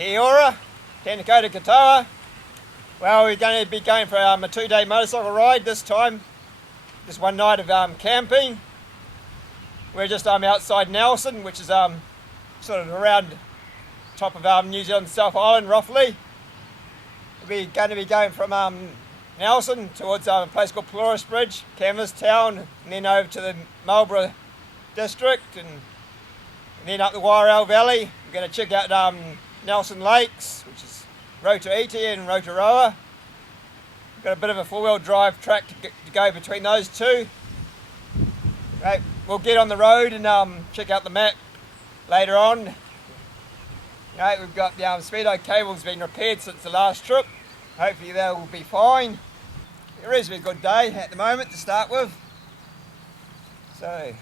Kia ora, tēnā koutou katoa. Well, we're going to be going for a 2-day motorcycle ride this time. Just one night of camping. We're just outside Nelson, which is sort of around top of New Zealand South Island roughly. We're going to be going from Nelson towards a place called Pelorus Bridge, Canvas Town, and then over to the Marlborough district, and then up the Wairau Valley. We're going to check out Nelson Lakes, which is Rotoroa and Rotoroa. We've got a bit of a 4-wheel drive track to go between those two. Right, we'll get on the road and check out the map later on. Right, we've got the speedo cable's been repaired since the last trip. Hopefully that will be fine. It's a reasonably good day at the moment to start with. So.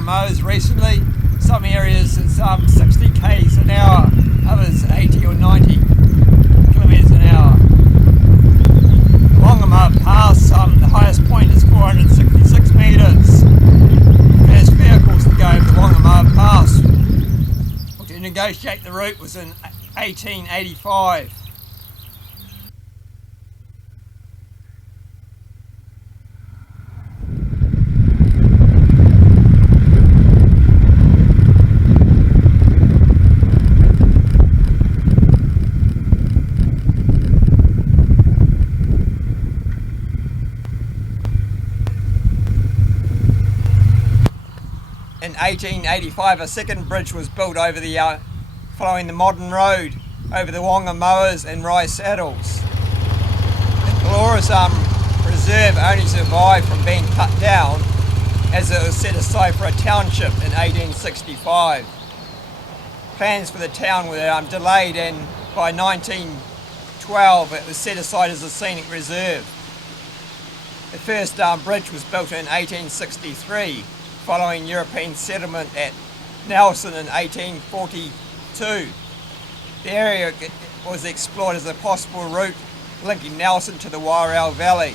'Mo's recently. Some areas it's 60 k's an hour, others 80 or 90 kilometres an hour. Wangama Pass, the highest point is 466 metres. First vehicles to go over the Wangama Pass to negotiate the route was in 1885. In 1885, a second bridge was built over the following the modern road over the Wangamoas and Rye Saddles. The Pelorus Reserve only survived from being cut down as it was set aside for a township in 1865. Plans for the town were delayed, and by 1912 it was set aside as a scenic reserve. The first bridge was built in 1863. Following European settlement at Nelson in 1842. The area was explored as a possible route linking Nelson to the Wairau Valley.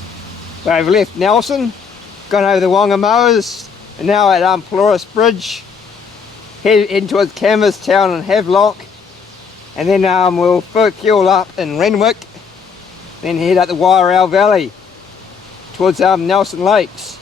We've left Nelson, gone over the Wangamoas, and now at Pelorus Bridge, heading towards Canvas Town and Havelock, and then we'll fuel up in Renwick, then head up the Wairau Valley towards Nelson Lakes.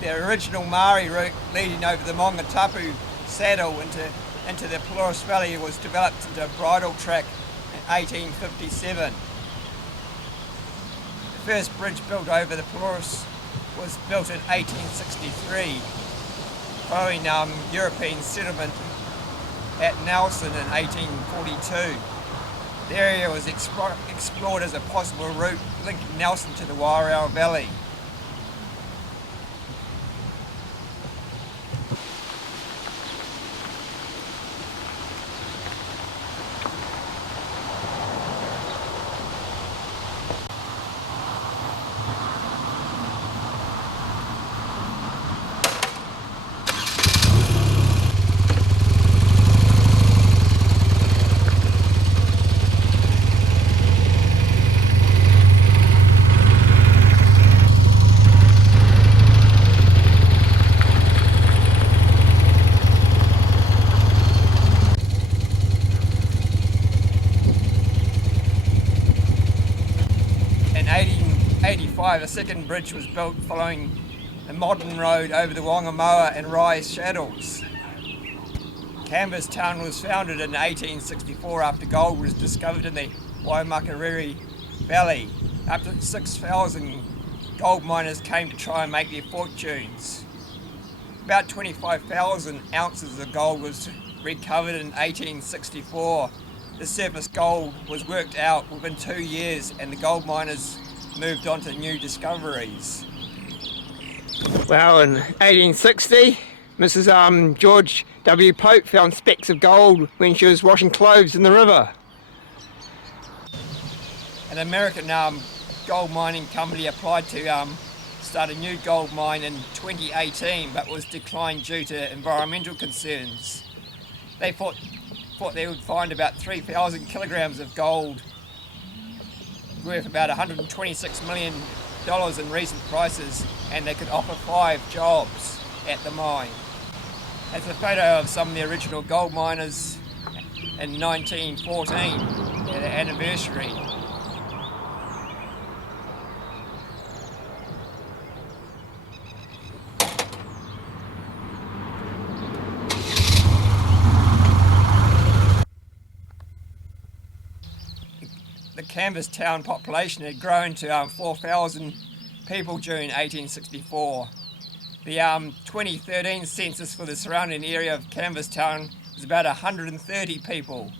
The original Māori route leading over the Mongatapu saddle into the Pelorus Valley was developed into a bridle track in 1857. The first bridge built over the Pelorus was built in 1863, following European settlement at Nelson in 1842. The area was explored as a possible route linking Nelson to the Wairau Valley. A second bridge was built following the modern road over the Wangamoa and Rye Saddles. Canvas town was founded in 1864 after gold was discovered in the Wairau Valley. Up to 6,000 gold miners came to try and make their fortunes. About 25,000 ounces of gold was recovered in 1864. The surface gold was worked out within 2 years and the gold miners moved on to new discoveries. Well, in 1860, Mrs. George W. Pope found specks of gold when she was washing clothes in the river. An American gold mining company applied to start a new gold mine in 2018 but was declined due to environmental concerns. They thought they would find about 3,000 kilograms of gold worth about $126 million in recent prices, and they could offer 5 jobs at the mine. That's a photo of some of the original gold miners in 1914, their anniversary. The Canvas town population had grown to 4,000 people during 1864. The 2013 census for the surrounding area of Canvas town was about 130 people.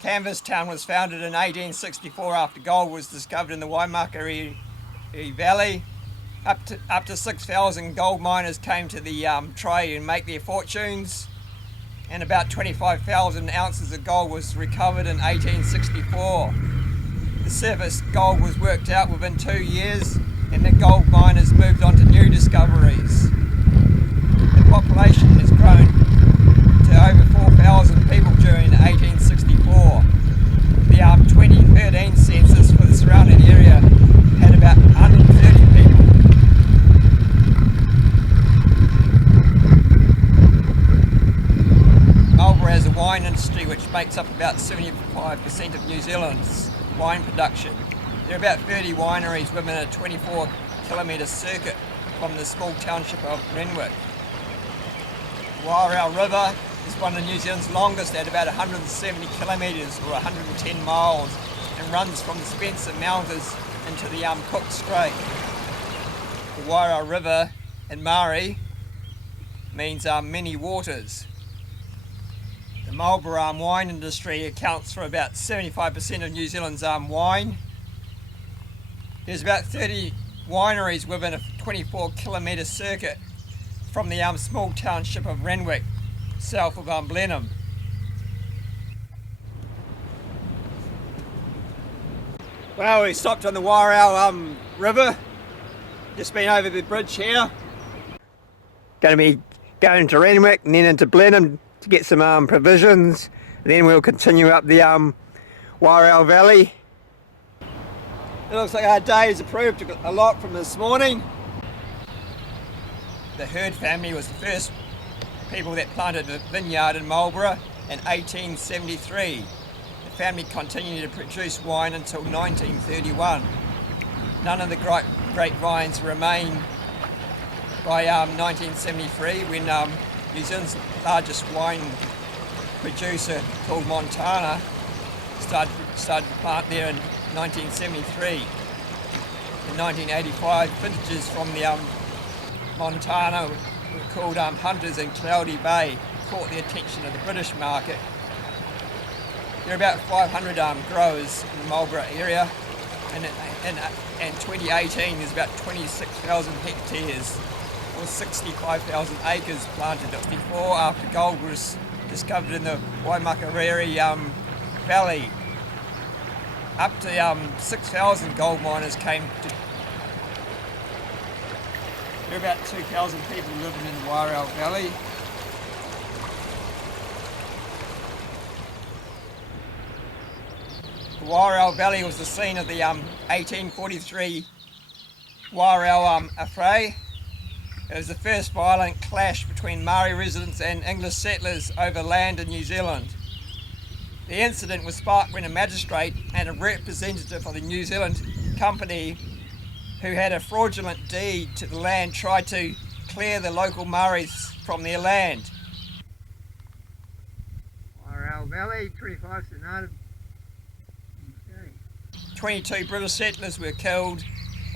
Canvas town was founded in 1864 after gold was discovered in the Wairau Valley. Up to 6,000 gold miners came to the trade and make their fortunes, and about 25,000 ounces of gold was recovered in 1864. The surface gold was worked out within 2 years and the gold miners moved on to new discoveries. The population has grown to over 4,000 people during 1864. The 2013 census for the surrounding area had about 130 people. Marlborough has a wine industry which makes up about 75% of New Zealand's wine production. There are about 30 wineries within a 24-kilometre circuit from the small township of Renwick. The Wairau River is one of New Zealand's longest at about 170 kilometres or 110 miles and runs from the Spencer Mountains into the Cook Strait. The Wairau River in Māori means many waters. The Marlborough wine industry accounts for about 75% of New Zealand's wine. There's about 30 wineries within a 24-kilometre circuit from the small township of Renwick, south of Blenheim. Well, we stopped on the Wairau River, just been over the bridge here. Going to be going to Renwick and then into Blenheim to get some provisions, and then we'll continue up the Wairau Valley. It looks like our day has improved a lot from this morning. The Hurd family was the first people that planted a vineyard in Marlborough in 1873. The family continued to produce wine until 1931. None of the grapevines remain by 1973 when New Zealand's largest wine producer called Montana started to plant there in 1973. In 1985, vintages from the Montana were called Hunters and Cloudy Bay, caught the attention of the British market. There are about 500 growers in the Marlborough area, and in 2018 there's about 26,000 hectares or 65,000 acres planted. Before, after gold was discovered in the Wairau Valley, up to 6,000 gold miners came to. There are about 2,000 people living in the Wairau Valley. The Wairau Valley was the scene of the 1843 Wairau affray. It was the first violent clash between Maori residents and English settlers over land in New Zealand. The incident was sparked when a magistrate and a representative of the New Zealand Company who had a fraudulent deed to the land tried to clear the local Maoris from their land. Valley, 25 St Arnaud. Okay. 22 British settlers were killed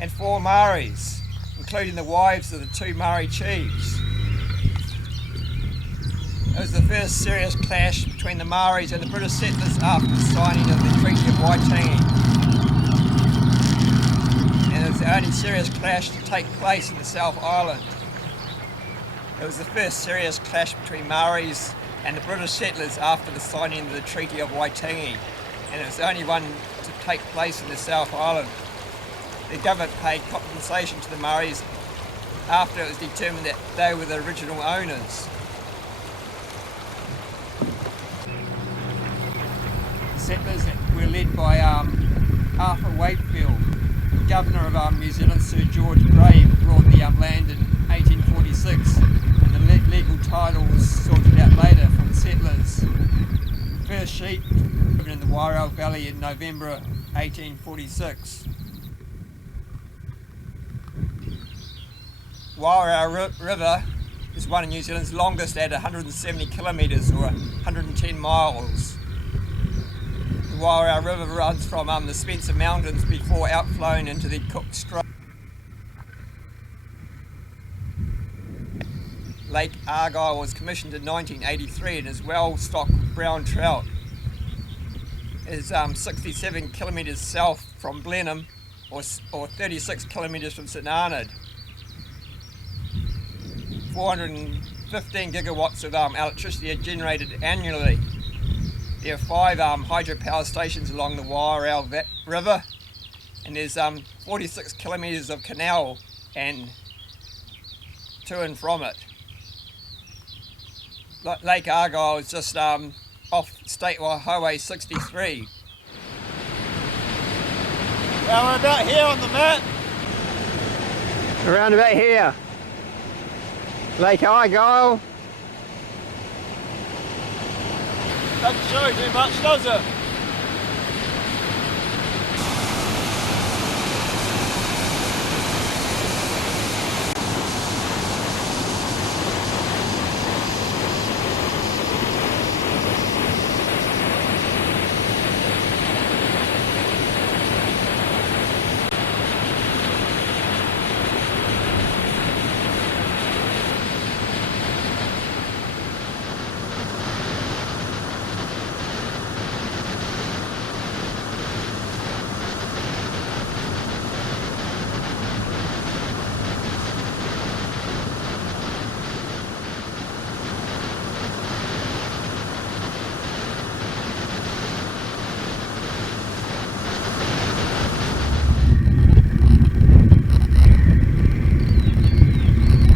and 4 Maoris, including the wives of the 2 Maori chiefs. It was the first serious clash between the Maoris and the British settlers after the signing of the Treaty of Waitangi. And it was the only serious clash to take place in the South Island. It was the first serious clash between Maoris and the British settlers after the signing of the Treaty of Waitangi, and it was the only one to take place in the South Island. The government paid compensation to the Maoris after it was determined that they were the original owners. The settlers were led by Arthur Wakefield, the Governor of New Zealand, Sir George Grey, brought the land in 1846, and the legal title was sorted out later from the settlers. The first sheep driven in the Wairau Valley in November 1846. Wairau River is one of New Zealand's longest at 170 kilometres or 110 miles. The Wairau River runs from the Spencer Mountains before outflowing into the Cook Strait. Lake Argyle was commissioned in 1983 and is well stocked with brown trout. It is 67 kilometres south from Blenheim or 36 kilometres from St Arnaud. 415 gigawatts of electricity are generated annually. There are 5 hydropower stations along the Wairau River, and there's 46 kilometres of canal and to and from it. Lake Argyle is just off State Highway 63. Well, we're about here on the map. Around about here. Lake Argyle. Doesn't show too much, does it?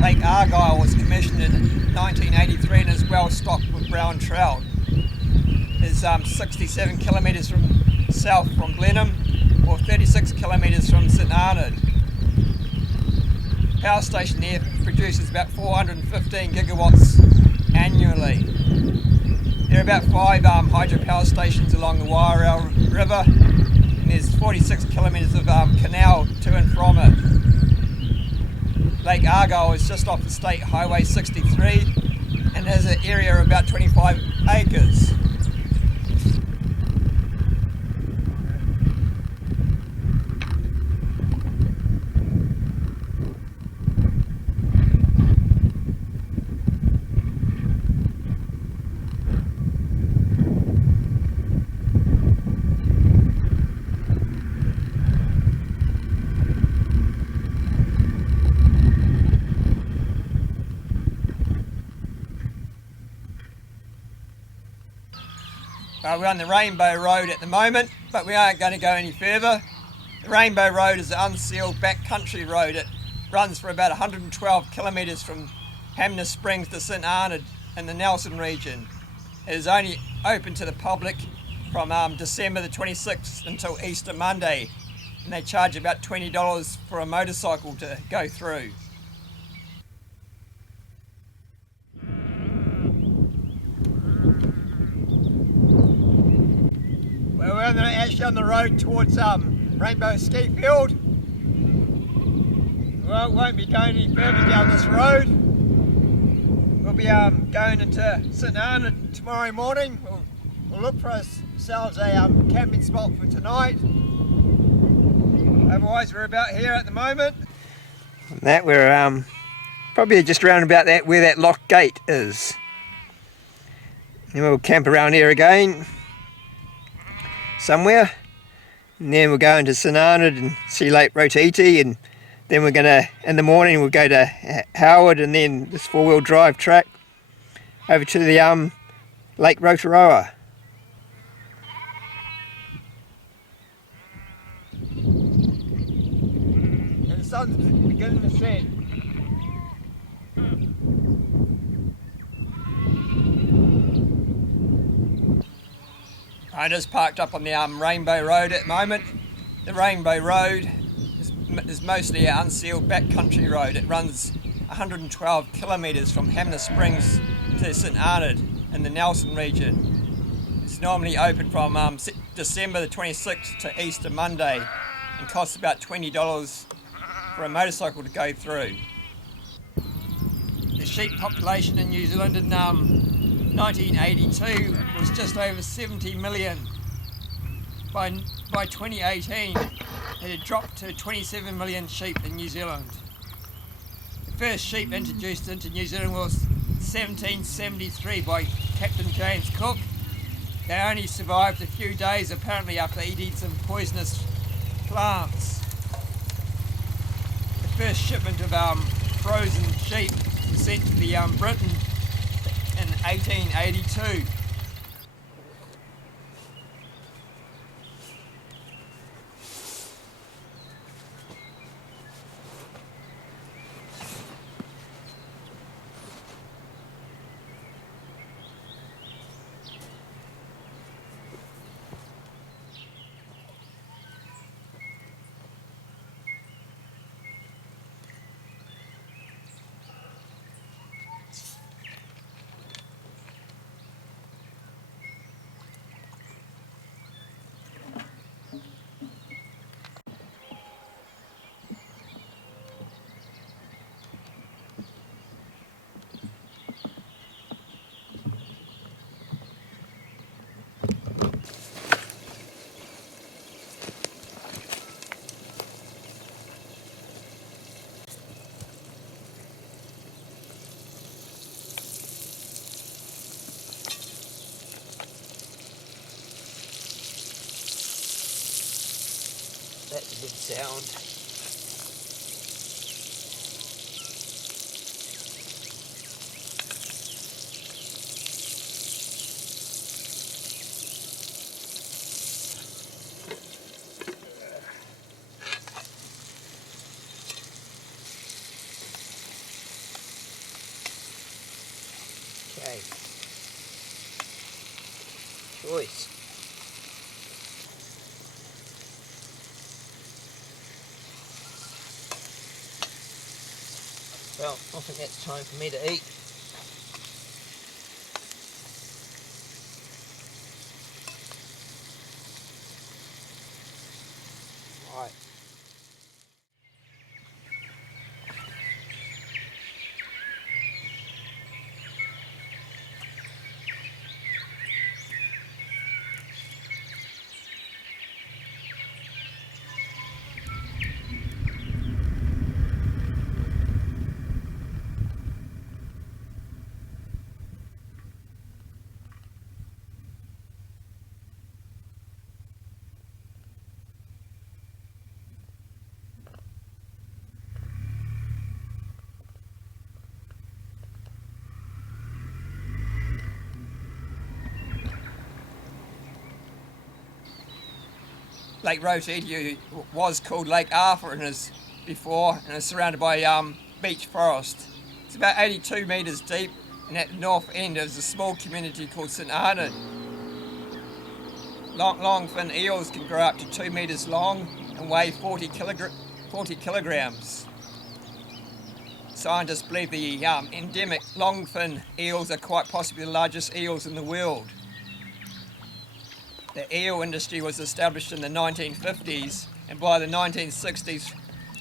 Lake Argyle was commissioned in 1983 and is well stocked with brown trout. It's 67 kilometres south from Blenheim or 36 kilometres from St Arnaud. Power station there produces about 415 gigawatts annually. There are about 5 hydropower stations along the Wairau River, and there's 46 kilometres of canal to and from it. Lake Argyle is just off the State Highway 63 and has an area of about 25 acres. We're on the Rainbow Road at the moment, but we aren't going to go any further. The Rainbow Road is an unsealed backcountry road. It runs for about 112 kilometres from Hamner Springs to St Arnaud in the Nelson region. It is only open to the public from December the 26th until Easter Monday, and they charge about $20 for a motorcycle to go through. Well, we're actually on the road towards Rainbow Ski Field. Well, it won't be going any further down this road. We'll be going into St Arnaud tomorrow morning. We'll We'll look for ourselves a camping spot for tonight. Otherwise we're about here at the moment. And that we're probably just around about that where that lock gate is. Then we'll camp around here again somewhere. And then we'll go into St Arnaud and see Lake Rotoroa, and then we're gonna, in the morning, we'll go to Howard and then this 4-wheel drive track over to the Lake Rotoroa. And the sun's beginning to set. I just parked up on the Rainbow Road at the moment. The Rainbow Road is mostly an unsealed backcountry road. It runs 112 kilometres from Hamner Springs to St Arnaud in the Nelson region. It's normally open from December the 26th to Easter Monday and costs about $20 for a motorcycle to go through. The sheep population in New Zealand in 1982 was just over 70 million. By 2018, it had dropped to 27 million sheep in New Zealand. The first sheep introduced into New Zealand was 1773 by Captain James Cook. They only survived a few days apparently after eating some poisonous plants. The first shipment of frozen sheep was sent to the Britain in 1882. That's a good sound. Okay. Choice. Well, I think that's time for me to eat. Right. Lake Rotoroa was called Lake Arthur before, and is surrounded by beech forest. It's about 82 metres deep, and at the north end is a small community called St Arnaud. Longfin eels can grow up to 2 metres long and weigh 40 kilograms. Scientists believe the endemic longfin eels are quite possibly the largest eels in the world. The eel industry was established in the 1950s, and by the 1960s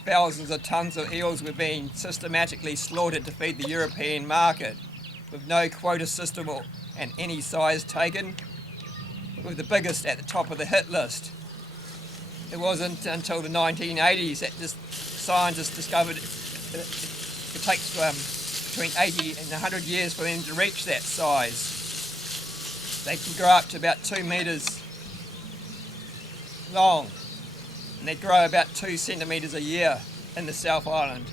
thousands of tonnes of eels were being systematically slaughtered to feed the European market, with no quota system and any size taken. with the biggest at the top of the hit list. It wasn't until the 1980s that scientists discovered it takes between 80 and 100 years for them to reach that size. They can grow up to about 2 metres long, and they grow about 2 centimetres a year in the South Island.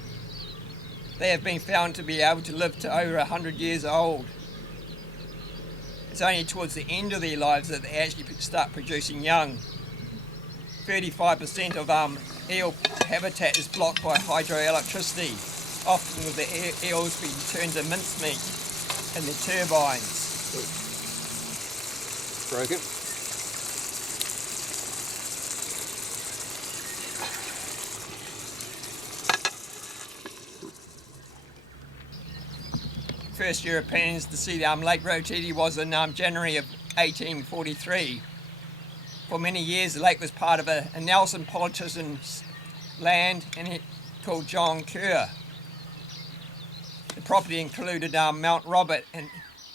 They have been found to be able to live to over 100 years old. It's only towards the end of their lives that they actually start producing young. 35% of eel habitat is blocked by hydroelectricity, often with the eels being turned to mincemeat in the turbines. Broken. First Europeans to see Lake Rotoroa was in January of 1843. For many years the lake was part of a Nelson politician's land called John Kerr. The property included Mount Robert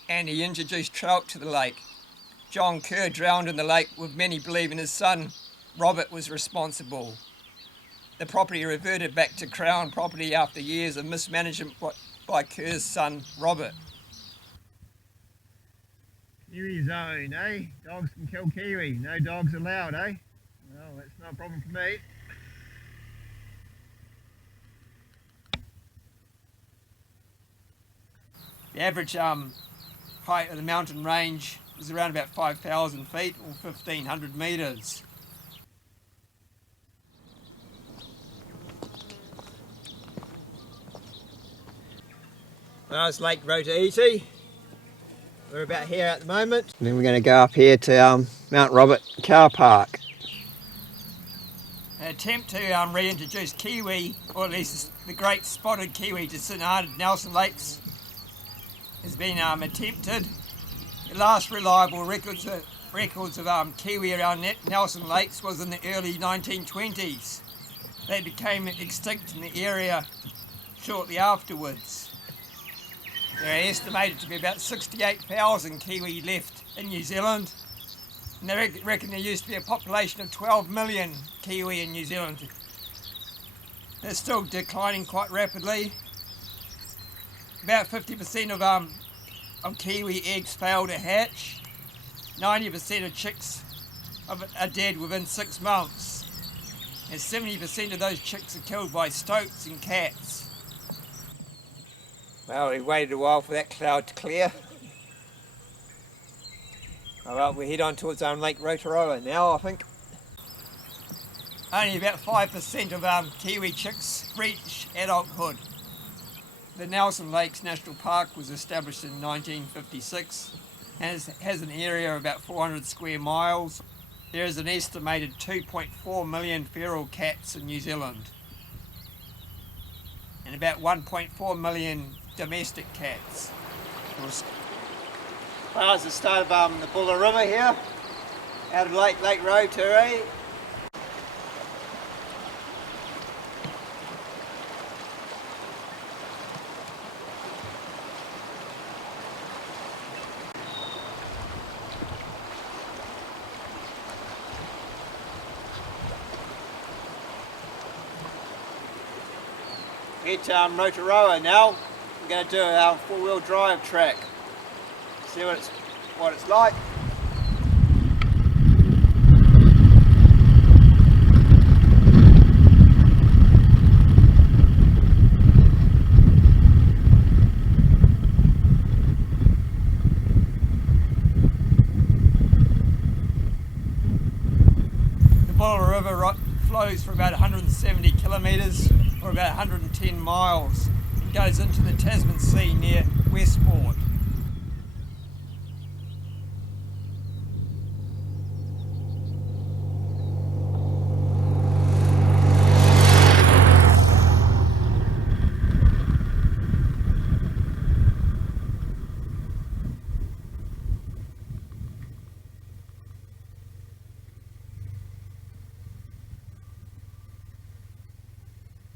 and he introduced trout to the lake. John Kerr drowned in the lake, with many believing his son Robert was responsible. The property reverted back to Crown property after years of mismanagement by Kerr's son Robert. Kiwi zone, eh? Dogs can kill kiwi. No dogs allowed, eh? Well, that's not a problem for me. The average height of the mountain range is around about 5,000 feet or 1,500 metres. There's Lake Rotoroa. We're about here at the moment. And then we're going to go up here to Mount Robert car park. An attempt to reintroduce kiwi, or at least the great spotted kiwi, to St Arnaud Nelson Lakes has been attempted. The last reliable records of kiwi around Nelson Lakes was in the early 1920s. They became extinct in the area shortly afterwards. There are estimated to be about 68,000 kiwi left in New Zealand, and they reckon there used to be a population of 12 million kiwi in New Zealand. They're still declining quite rapidly. About 50% of kiwi eggs fail to hatch. 90% of chicks are dead within 6 months, and 70% of those chicks are killed by stoats and cats. Well, we waited a while for that cloud to clear. Alright, we head on towards Lake Rotoroa now, I think. Only about 5% of kiwi chicks reach adulthood. The Nelson Lakes National Park was established in 1956 and has an area of about 400 square miles. There is an estimated 2.4 million feral cats in New Zealand and about 1.4 million domestic cats. Well, it's the start of the Buller River here, out of Lake Rotoroa. Hit Rotoroa now. We're going to do our four-wheel drive track. See what it's like. The Buller River flows for about 170 kilometres or about 110 miles and goes into the Tasman Sea near Westport.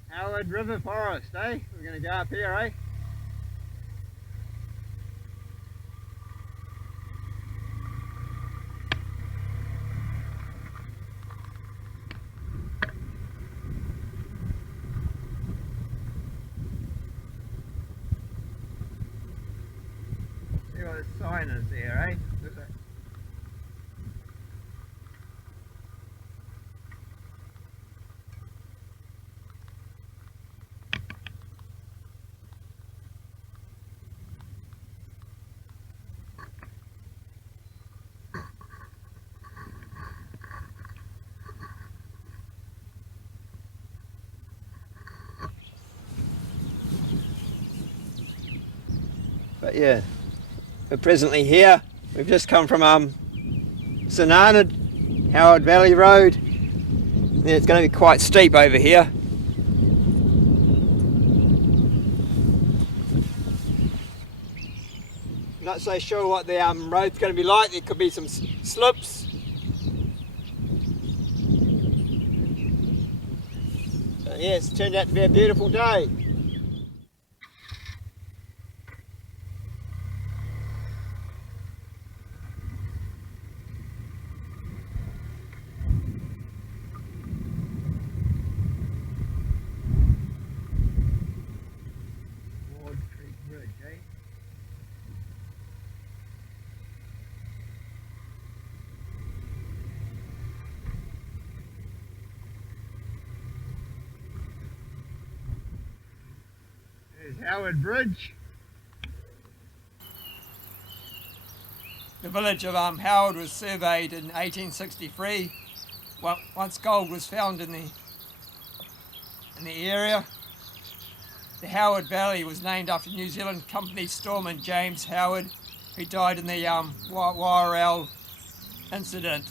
Howard River Forest, eh? We're going to go up here, eh? sign is there, eh? But yeah, we're presently here. We've just come from St Arnaud, Howard Valley Road. Yeah, it's going to be quite steep over here. Not so sure what the road's going to be like. There could be some slips. So yeah, it's turned out to be a beautiful day. Ward Creek Bridge, eh? There's Howard Bridge. The village of Howard was surveyed in 1863. Well, once gold was found in the area. The Howard Valley was named after New Zealand Company storeman James Howard, who died in the Wairau incident.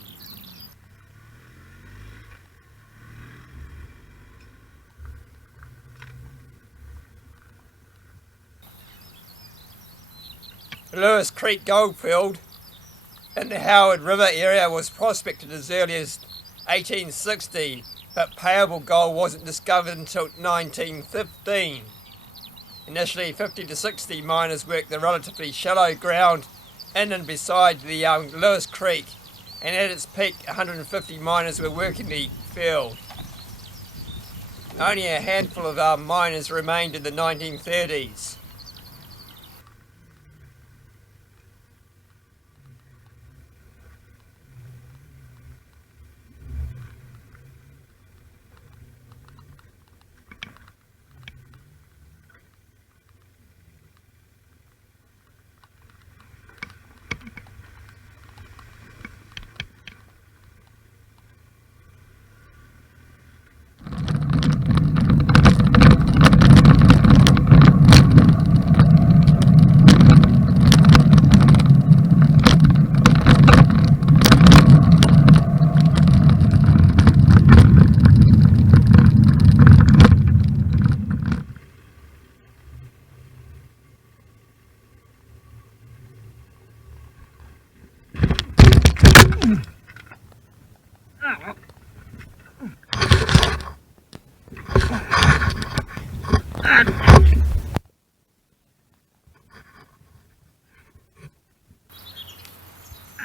The Lewis Creek goldfield in the Howard River area was prospected as early as 1860, but payable gold wasn't discovered until 1915. Initially, 50 to 60 miners worked the relatively shallow ground in and beside the Lewis Creek, and at its peak 150 miners were working the field. Only a handful of miners remained in the 1930s.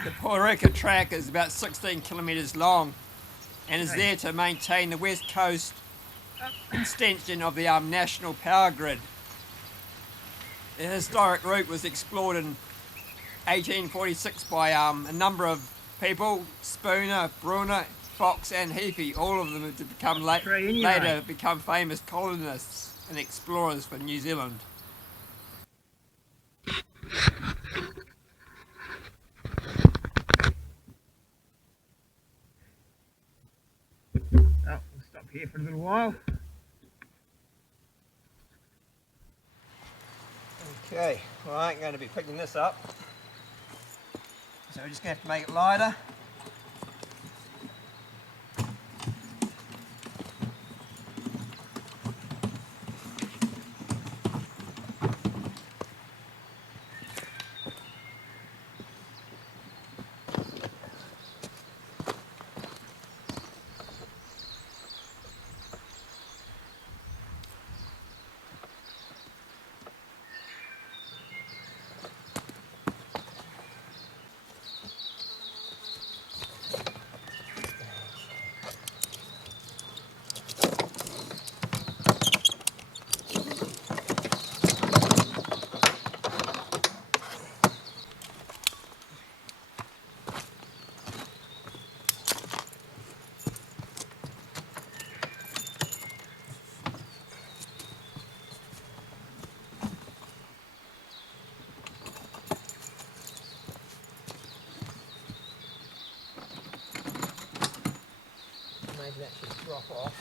The Poirika track is about 16 kilometres long and is there to maintain the west coast extension of the national power grid. The historic route was explored in 1846 by a number of people: Spooner, Brunner, Fox and Heapy. All of them to become later become famous colonists and explorers for New Zealand. Oh, we'll stop here for a little while. Okay, well I ain't going to be picking this up, so we're just going to have to make it lighter. maybe that should drop off.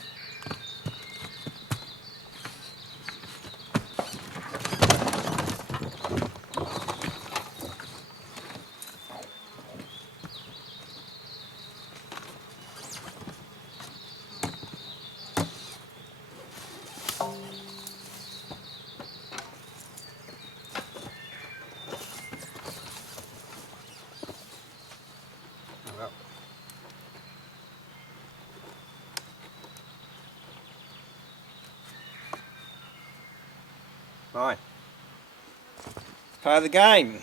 Fine. Part of the game.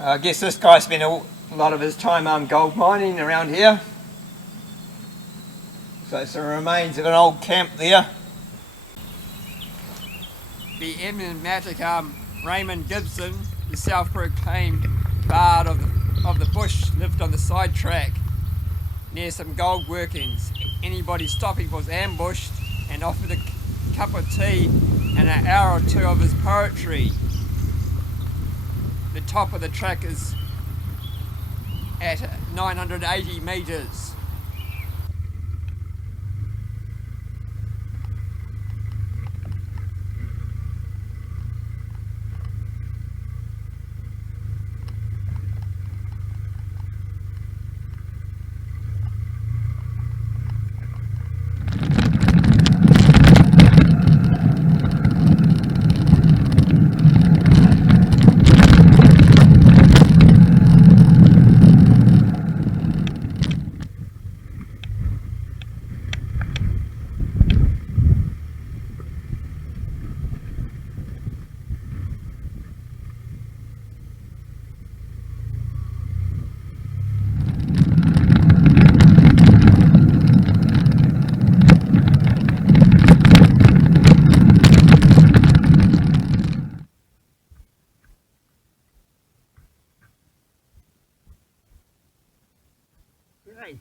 I guess this guy spent a lot of his time gold mining around here. So it's the remains of an old camp there. The enigmatic Raymond Gibson, the self-proclaimed bard of the bush, lived on the side track near some gold workings. Anybody stopping was ambushed and offered a cup of tea and an hour or two of his poetry. The top of the track is at 980 metres. Right.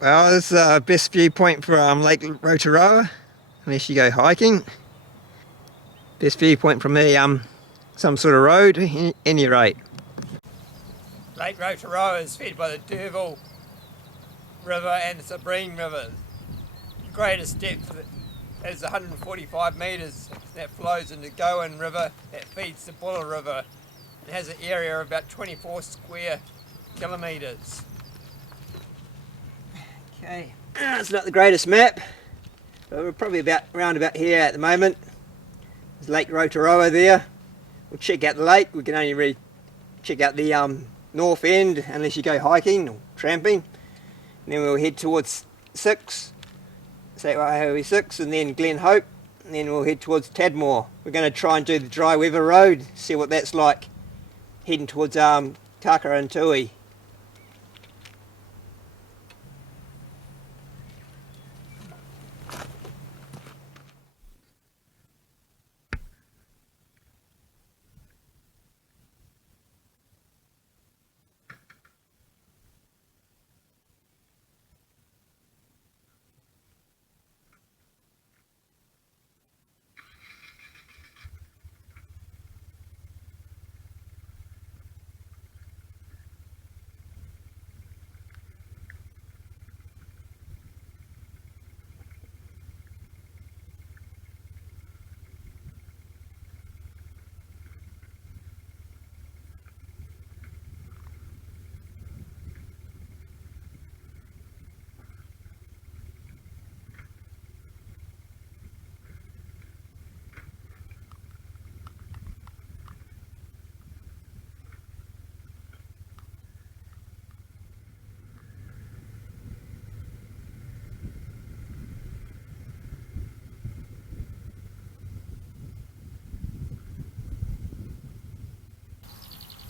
Well, this is the best viewpoint for Lake Rotoroa, unless you go hiking. Best viewpoint from me, some sort of road, any rate. Lake Rotoroa is fed by the Derville River and the Sabrine River. The greatest depth is 145 metres that flows into Gowan River that feeds the Buller River. It has an area of about 24 square kilometres. Okay, it's not the greatest map, but we're probably around about here at the moment. There's Lake Rotoroa there. We'll check out the lake. We can only really check out the north end unless you go hiking or tramping. And then we'll head towards 6, say Wairau 6, and then Glen Hope, and then we'll head towards Tadmore. We're going to try and do the dry weather road, see what that's like, heading towards Kakarantui.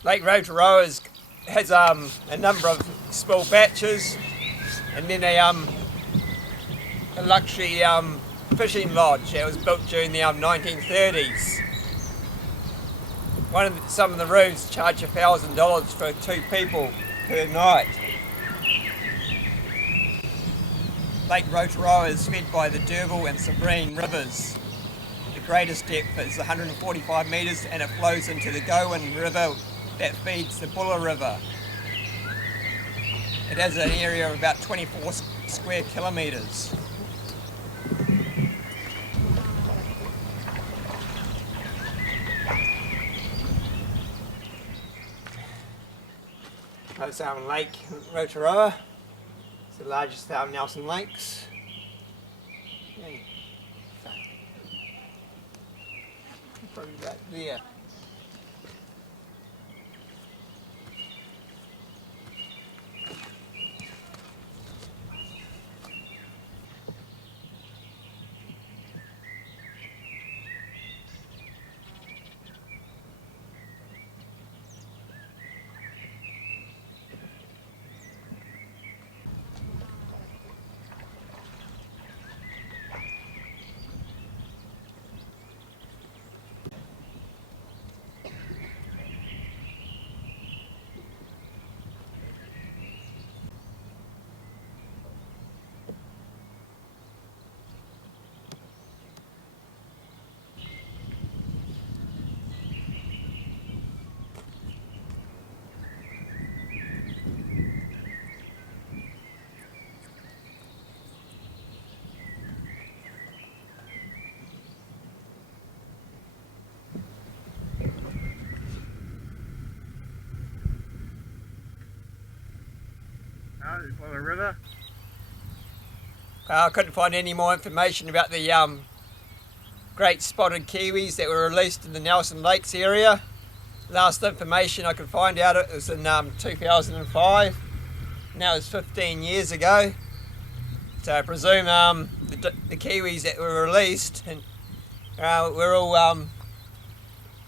Lake Rotoroa has a number of small batches, and then a luxury fishing lodge that was built during the 1930s. Some of the rooms charge $1,000 for 2 people per night. Lake Rotoroa is fed by the Derville and Sabrine rivers. The greatest depth is 145 metres and it flows into the Gowan River that feeds the Buller River. It has an area of about 24 square kilometres. That's Lake Rotoroa. It's the largest Nelson Lakes. Probably about there. Buller River. I couldn't find any more information about the great spotted kiwis that were released in the Nelson Lakes area. Last information I could find out it was in 2005, and that was 15 years ago. So I presume the kiwis that were released and were all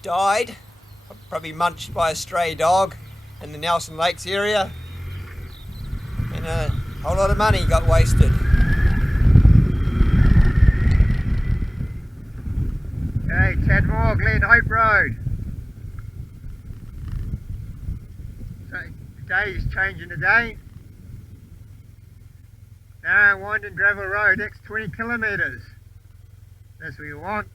died, probably munched by a stray dog in the Nelson Lakes area, and a whole lot of money got wasted. Okay, Tadmore, Glen Hope Road. So the day is changing today. Now winding gravel road, next 20 kilometres. That's what you want.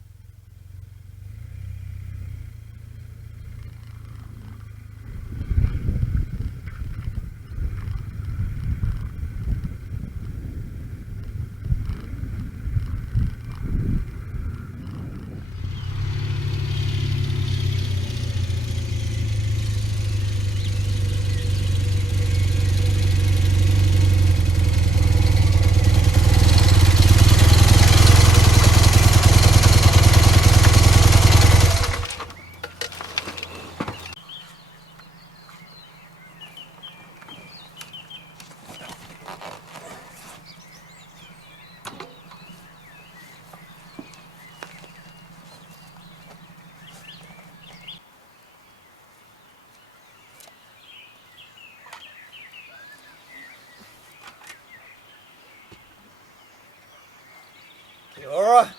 Kia ora.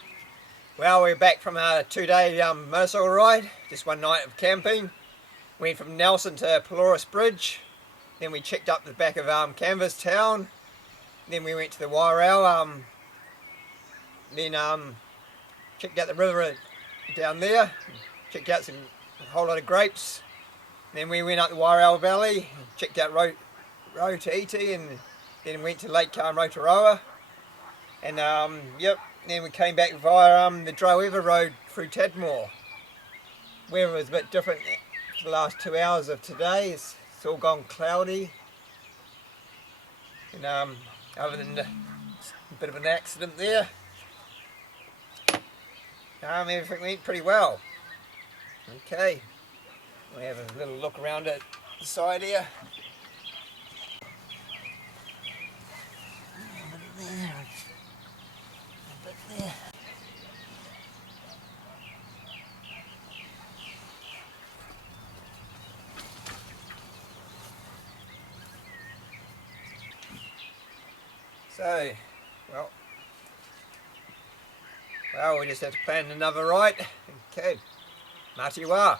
Well, we're back from a 2-day motorcycle ride, just one night of camping. Went from Nelson to Pelorus Bridge, then we checked up the back of Canvas Town, then we went to the Wairau, then checked out the river down there, checked out a whole lot of grapes, then we went up the Wairau Valley, checked out Rotoroa, and then went to Lake Rotoroa, and yep. Then we came back via the Rotoroa Road through Tadmore. Weather was a bit different for the last 2 hours of today. It's all gone cloudy. And other than a bit of an accident there, everything went pretty well. Okay, we have a little look around at the side here. There. So, well, we just have to plan another right. Okay, Matiwa.